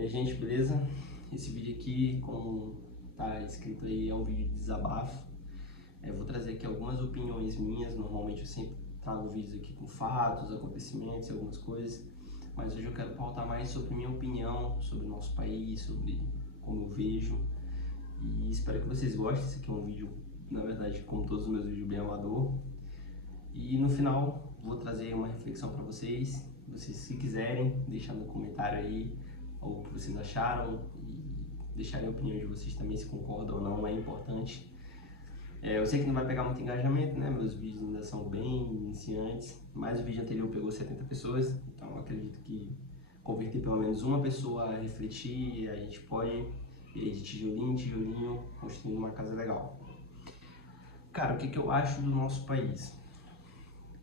E aí, gente, beleza? Esse vídeo aqui, como tá escrito aí, é um vídeo de desabafo. Eu vou trazer aqui algumas opiniões minhas. Normalmente eu sempre trago vídeos aqui com fatos, acontecimentos e algumas coisas, mas hoje eu quero pautar mais sobre minha opinião, sobre o nosso país, sobre como eu vejo. E espero que vocês gostem. Esse aqui é um vídeo, na verdade, como todos os meus vídeos, bem amador. E no final vou trazer uma reflexão para vocês. Vocês, se quiserem, deixar no comentário aí o que vocês acharam e deixarem a opinião de vocês também, se concordam ou não, é importante. Eu sei que não vai pegar muito engajamento, né? Meus vídeos ainda são bem iniciantes, mas o vídeo anterior pegou 70 pessoas, então eu acredito que converter pelo menos uma pessoa a refletir, a gente pode ir de tijolinho em tijolinho construindo uma casa legal. Cara, o que eu acho do nosso país?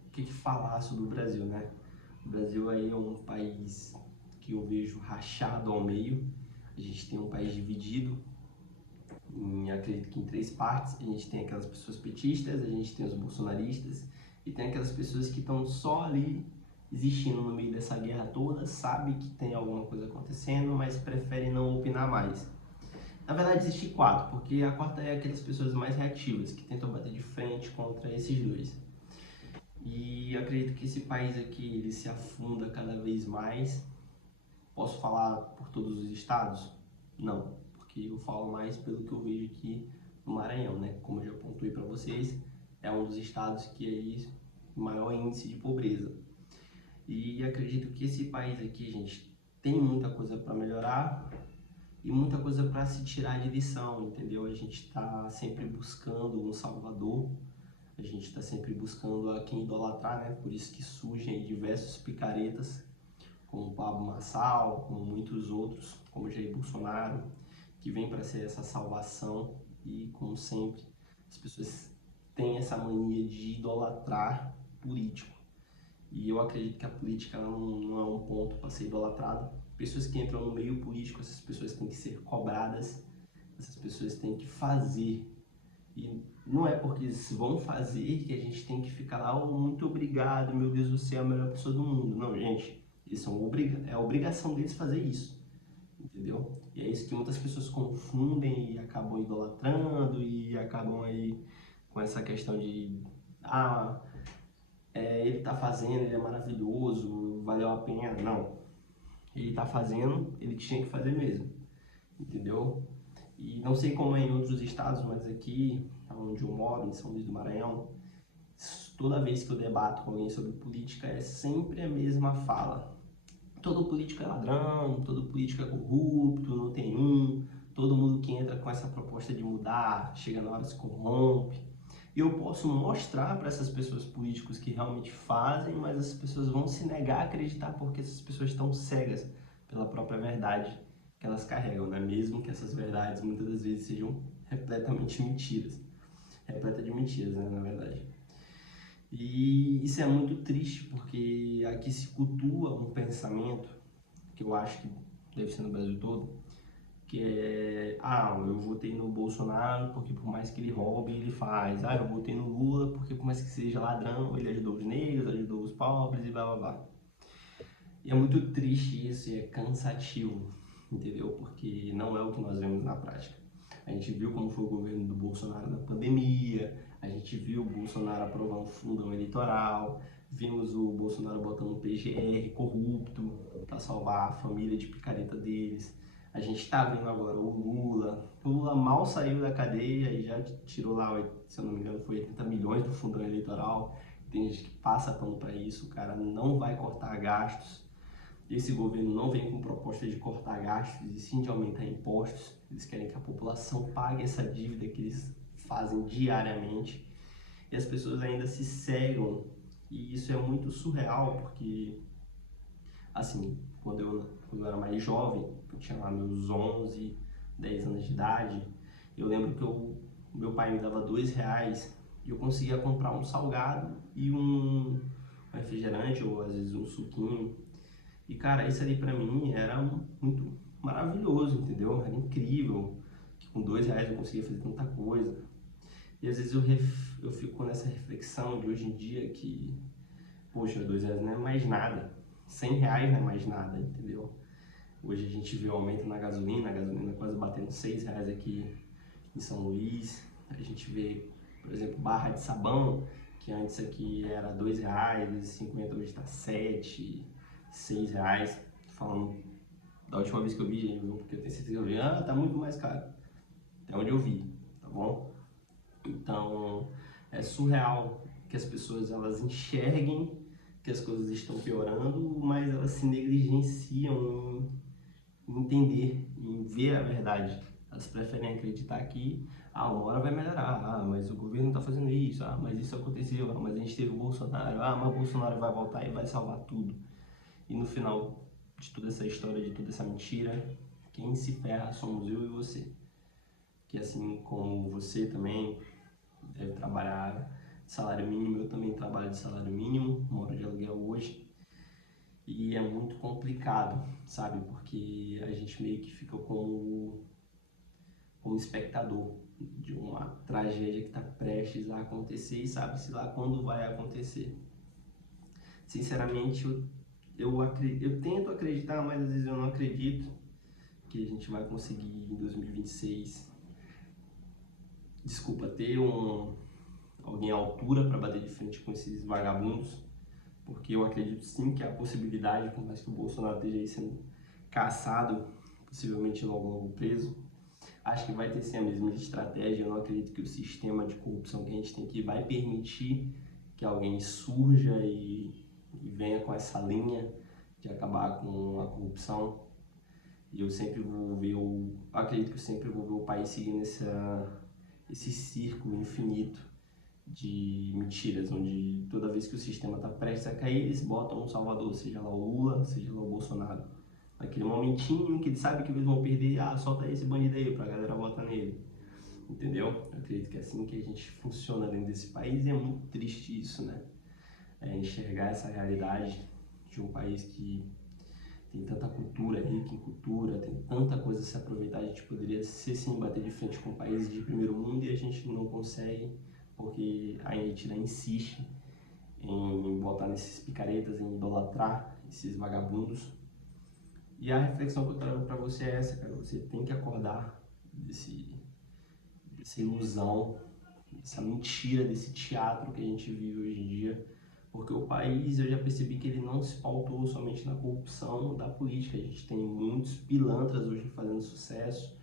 O que falar sobre o Brasil, né? O Brasil aí é um país que eu vejo rachado ao meio. A gente tem um país dividido, acredito que em 3 partes. A gente tem aquelas pessoas petistas, a gente tem os bolsonaristas e tem aquelas pessoas que estão só ali existindo no meio dessa guerra toda, sabe que tem alguma coisa acontecendo, mas preferem não opinar mais. Na verdade, existe 4, porque a quarta é aquelas pessoas mais reativas, que tentam bater de frente contra esses dois. E eu acredito que esse país aqui, ele se afunda cada vez mais. Posso falar por todos os estados? Não, porque eu falo mais pelo que eu vejo aqui no Maranhão, né? Como eu já pontuei para vocês, é um dos estados que é maior índice de pobreza. E acredito que esse país aqui, gente, tem muita coisa para melhorar e muita coisa para se tirar de lição, entendeu? A gente está sempre buscando um salvador, a gente está sempre buscando a quem idolatrar, né? Por isso que surgem diversos picaretas, como o Pablo Marçal, como muitos outros, como Jair Bolsonaro, que vem para ser essa salvação. E, como sempre, as pessoas têm essa mania de idolatrar político. E eu acredito que a política não é um ponto para ser idolatrado. Pessoas que entram no meio político, essas pessoas têm que ser cobradas, essas pessoas têm que fazer. E não é porque eles vão fazer que a gente tem que ficar lá, oh, muito obrigado, meu Deus do céu, a melhor pessoa do mundo. Não, gente, eles são é a obrigação deles fazer isso, entendeu? E é isso que muitas pessoas confundem e acabam idolatrando e acabam aí com essa questão de ele tá fazendo, ele é maravilhoso, valeu a pena. Não, ele tá fazendo, ele tinha que fazer mesmo, entendeu? E não sei como é em outros estados, mas aqui onde eu moro, em São Luís do Maranhão, toda vez que eu debato com alguém sobre política é sempre a mesma fala. Todo político é ladrão, todo político é corrupto, não tem todo mundo que entra com essa proposta de mudar, chega na hora se corrompe. E eu posso mostrar para essas pessoas políticos que realmente fazem, mas as pessoas vão se negar a acreditar porque essas pessoas estão cegas pela própria verdade que elas carregam, né? Mesmo que essas verdades muitas das vezes sejam repletamente mentiras. Repleta de mentiras, né, na verdade. E isso é muito triste, porque aqui se cultua um pensamento, que eu acho que deve ser no Brasil todo, que é, eu votei no Bolsonaro porque por mais que ele roube, ele faz. Eu votei no Lula porque por mais que seja ladrão, ele ajudou os negros, ajudou os pobres e blá blá blá. E é muito triste isso e é cansativo, entendeu? Porque não é o que nós vemos na prática. A gente viu como foi o governo do Bolsonaro na pandemia, a gente viu o Bolsonaro aprovar um fundão eleitoral, vimos o Bolsonaro botando um PGR corrupto para salvar a família de picareta deles. A gente está vendo agora o Lula mal saiu da cadeia e já tirou lá, se eu não me engano, foi 80 milhões do fundão eleitoral. Tem gente que passa pano para isso, o cara não vai cortar gastos. Esse governo não vem com proposta de cortar gastos e sim de aumentar impostos. Eles querem que a população pague essa dívida que eles fazem diariamente. E as pessoas ainda se cegam. E isso é muito surreal, porque, assim, quando eu era mais jovem, eu tinha lá meus 11, 10 anos de idade, eu lembro que meu pai me dava R$ 2 e eu conseguia comprar um salgado e um refrigerante ou às vezes um suquinho. E, cara, isso ali pra mim era muito maravilhoso, entendeu? Era incrível, que com R$ 2 eu conseguia fazer tanta coisa. E às vezes eu fico nessa reflexão de hoje em dia poxa, R$ 2 não é mais nada, R$ 100 não é mais nada, entendeu? Hoje a gente vê o aumento na gasolina, a gasolina quase batendo R$ 6 aqui em São Luís. A gente vê, por exemplo, barra de sabão, que antes aqui era R$ 2,50, hoje está R$ 7, R$ 6. Falando da última vez que eu vi, gente, porque eu tenho certeza que eu vi, tá muito mais caro. Até onde eu vi, tá bom? Então, é surreal que as pessoas elas enxerguem que as coisas estão piorando, mas elas se negligenciam em entender, em ver a verdade. Elas preferem acreditar que uma hora vai melhorar, mas o governo está fazendo isso, mas isso aconteceu, mas a gente teve o Bolsonaro, mas o Bolsonaro vai voltar e vai salvar tudo. E no final de toda essa história, de toda essa mentira, quem se ferra somos eu e você. Que assim como você também deve trabalhar de salário mínimo, eu também trabalho de salário mínimo, moro de aluguel hoje. E é muito complicado, sabe? Porque a gente meio que fica como espectador de uma tragédia que está prestes a acontecer e sabe-se lá quando vai acontecer. Sinceramente, eu tento acreditar, mas às vezes eu não acredito que a gente vai conseguir em 2026, ter alguém à altura para bater de frente com esses vagabundos, porque eu acredito sim que há possibilidade, por mais que o Bolsonaro esteja aí sendo caçado, possivelmente logo preso, acho que vai ter sim a mesma estratégia. Eu não acredito que o sistema de corrupção que a gente tem aqui vai permitir que alguém surja e venha com essa linha de acabar com a corrupção. E eu sempre vou ver acredito que eu sempre vou ver o país seguindo esse círculo infinito de mentiras, onde toda vez que o sistema está prestes a cair, eles botam um salvador, seja lá o Lula, seja lá o Bolsonaro. Naquele momentinho em que eles sabem que eles vão perder, solta esse bandido aí pra galera votar nele. Entendeu? Eu acredito que é assim que a gente funciona dentro desse país e é muito triste isso, né? Enxergar essa realidade de um país que tem tanta cultura, rica em cultura, tem tanta coisa a se aproveitar. A gente poderia ser sim bater de frente com países de primeiro mundo e a gente não consegue, porque a gente ainda insiste em botar nesses picaretas, em idolatrar esses vagabundos. E a reflexão que eu trago para você é essa, cara. Você tem que acordar dessa ilusão, dessa mentira, desse teatro que a gente vive hoje em dia. Porque o país, eu já percebi que ele não se pautou somente na corrupção da política. A gente tem muitos pilantras hoje fazendo sucesso,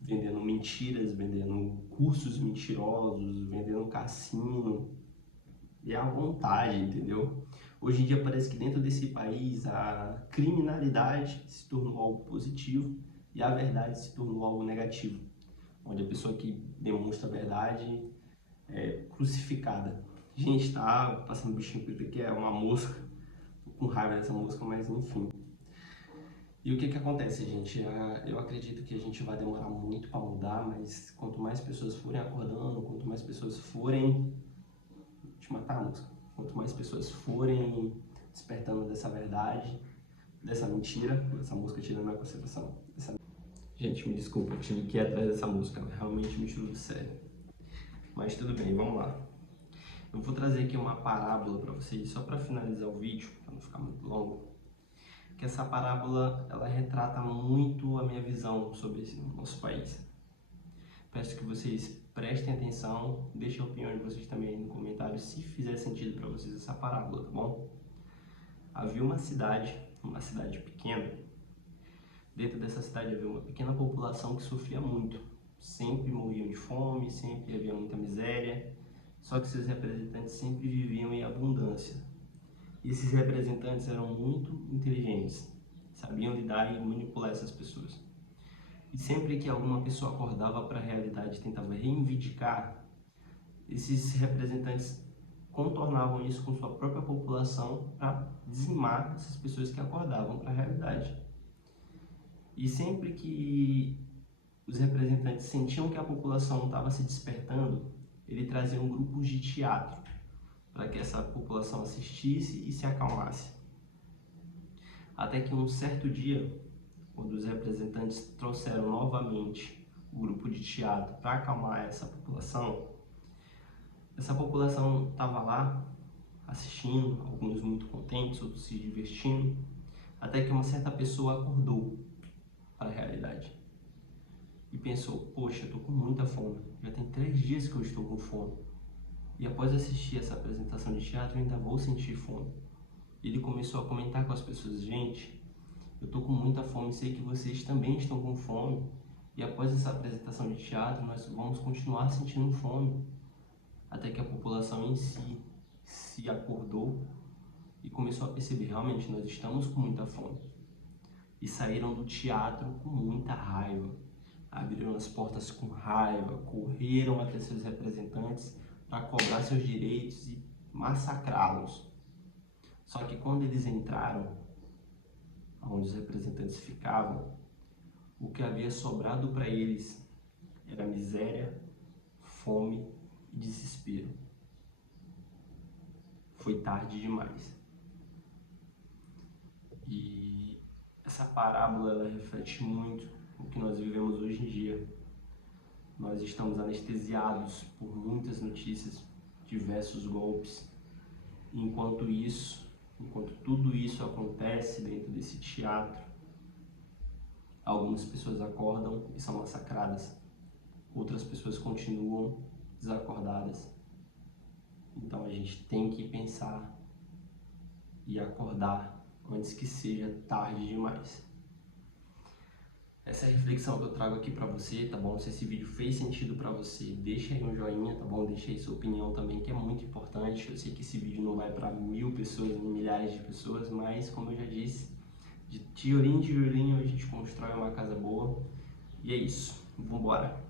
vendendo mentiras, vendendo cursos mentirosos, vendendo cassino. E é à vontade, entendeu? Hoje em dia parece que dentro desse país a criminalidade se tornou algo positivo e a verdade se tornou algo negativo, onde a pessoa que demonstra a verdade é crucificada. Gente, tá passando um bichinho preto aqui, é uma mosca, tô com raiva dessa mosca, mas enfim. E o que acontece, gente? Eu acredito que a gente vai demorar muito para mudar, mas quanto mais pessoas forem acordando, quanto mais pessoas forem... Deixa eu matar a mosca. Quanto mais pessoas forem despertando dessa verdade, dessa mentira, essa música tirando a concentração. Gente, me desculpa, eu tive que ir atrás dessa música, ela realmente me tirou do sério. Mas tudo bem, vamos lá. Eu vou trazer aqui uma parábola para vocês, só para finalizar o vídeo, para não ficar muito longo. Que essa parábola, ela retrata muito a minha visão sobre esse nosso país. Peço que vocês prestem atenção, deixem a opinião de vocês também no comentário, se fizer sentido para vocês essa parábola, tá bom? Havia uma cidade pequena. Dentro dessa cidade havia uma pequena população que sofria muito. Sempre morriam de fome, sempre havia muita miséria. Só que seus representantes sempre viviam em abundância. E esses representantes eram muito inteligentes, sabiam lidar e manipular essas pessoas. E sempre que alguma pessoa acordava para a realidade e tentava reivindicar, esses representantes contornavam isso com sua própria população para dizimar essas pessoas que acordavam para a realidade. E sempre que os representantes sentiam que a população estava se despertando, ele trazia grupos de teatro para que essa população assistisse e se acalmasse. Até que um certo dia, quando os representantes trouxeram novamente o grupo de teatro para acalmar essa população estava lá assistindo, alguns muito contentes, outros se divertindo, até que uma certa pessoa acordou realidade. E pensou, poxa, eu tô com muita fome, já tem 3 dias que eu estou com fome. E após assistir essa apresentação de teatro, eu ainda vou sentir fome. Ele começou a comentar com as pessoas, gente, eu tô com muita fome, sei que vocês também estão com fome. E após essa apresentação de teatro, nós vamos continuar sentindo fome. Até que a população em si se acordou e começou a perceber, realmente, nós estamos com muita fome. E saíram do teatro com muita raiva. Abriram as portas com raiva, correram até seus representantes para cobrar seus direitos e massacrá-los. Só que quando eles entraram, onde os representantes ficavam, o que havia sobrado para eles era miséria, fome e desespero. Foi tarde demais. E essa parábola ela reflete muito o que nós vivemos hoje em dia. Nós estamos anestesiados por muitas notícias, diversos golpes. Enquanto tudo isso acontece dentro desse teatro, algumas pessoas acordam e são massacradas. Outras pessoas continuam desacordadas. Então a gente tem que pensar e acordar antes que seja tarde demais. Essa é a reflexão que eu trago aqui pra você, tá bom? Se esse vídeo fez sentido pra você, deixa aí um joinha, tá bom? Deixa aí sua opinião também, que é muito importante. Eu sei que esse vídeo não vai pra 1000 pessoas, nem milhares de pessoas, mas como eu já disse, de tijolinho em tijolinho a gente constrói uma casa boa. E é isso, vambora!